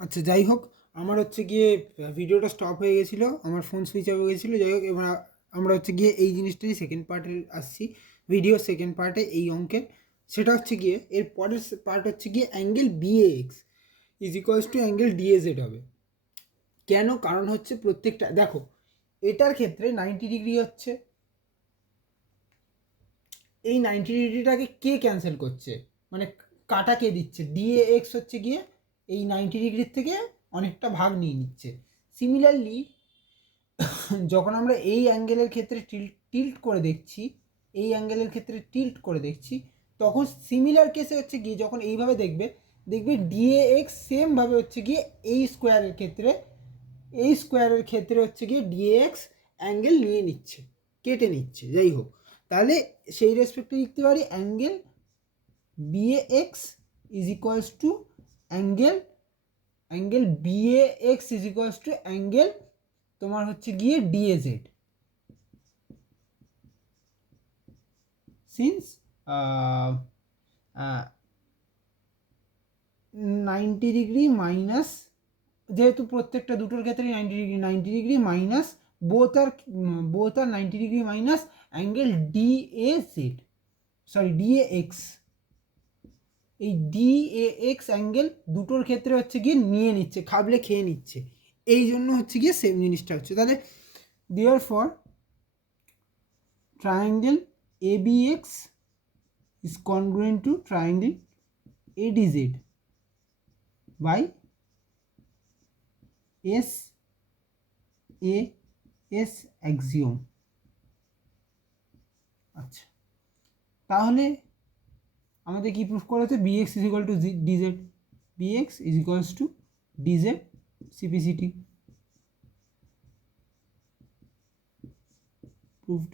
আচ্ছা, যাই হোক, আমার হচ্ছে গিয়ে ভিডিওটা স্টপ হয়ে গেছিলো, আমার ফোন সুইচ অফ হয়ে গেছিলো। যাই হোক, এবার আমরা হচ্ছে গিয়ে এই জিনিসটাই সেকেন্ড পার্টে আসছি, ভিডিও সেকেন্ড পার্টে এই অঙ্কের। সেটা হচ্ছে গিয়ে এর পরের পার্ট হচ্ছে গিয়ে angle BAX is equals to angle DAZ হবে। কেন? কারণ হচ্ছে প্রত্যেকটা, দেখো এটার ক্ষেত্রে 90 ডিগ্রি হচ্ছে, এই 90 ডিগ্রিটাকে কে ক্যান্সেল করছে, মানে কাটা কে দিচ্ছে? ডিএক্স হচ্ছে গিয়ে এই 90 ডিগ্রির থেকে অনেকটা ভাগ নিয়ে নিচ্ছে। সিমিলারলি যখন আমরা এই অ্যাঙ্গেলের ক্ষেত্রে টিল্ট করে দেখছি, এই অ্যাঙ্গেলের ক্ষেত্রে টিল্ট করে দেখছি, তখন সিমিলার কেসে হচ্ছে গিয়ে যখন এইভাবে দেখবে, দেখবে ডিএক্স সেমভাবে হচ্ছে গিয়ে এই স্কোয়ারের ক্ষেত্রে, এই স্কোয়ারের ক্ষেত্রে হচ্ছে গিয়ে ডিএক্স অ্যাঙ্গেল নিয়ে নিচ্ছে, কেটে নিচ্ছে। যাই হোক, তাহলে সেই রেসপেক্টে লিখতে পারি angle bx is equals to angle bx is equals to angle তোমার হচ্ছে গিয়ে ডিএজেড, সিন্স 90 ডিগ্রি মাইনাস, যেহেতু প্রত্যেকটা দুটোর ক্ষেত্রে 90 ডিগ্রি, 90 ডিগ্রি মাইনাস বোথ আর 90 degree minus angle DAZ, sorry DX. এই ডিএক্স অ্যাঙ্গেল দুটোর ক্ষেত্রে হচ্ছে গিয়ে নিয়ে নিচ্ছে, খাবলে খেয়ে নিচ্ছে, এই জন্য হচ্ছে গিয়ে সেম জিনিসটা হচ্ছে। তাহলে therefore triangle ABX is congruent to triangle ADZ by SAS axiom। আচ্ছা, তাহলে আমাদের কি প্রুফ করা হচ্ছে? BX is equal to DZ, BX is equals to DZ CPCT, proved।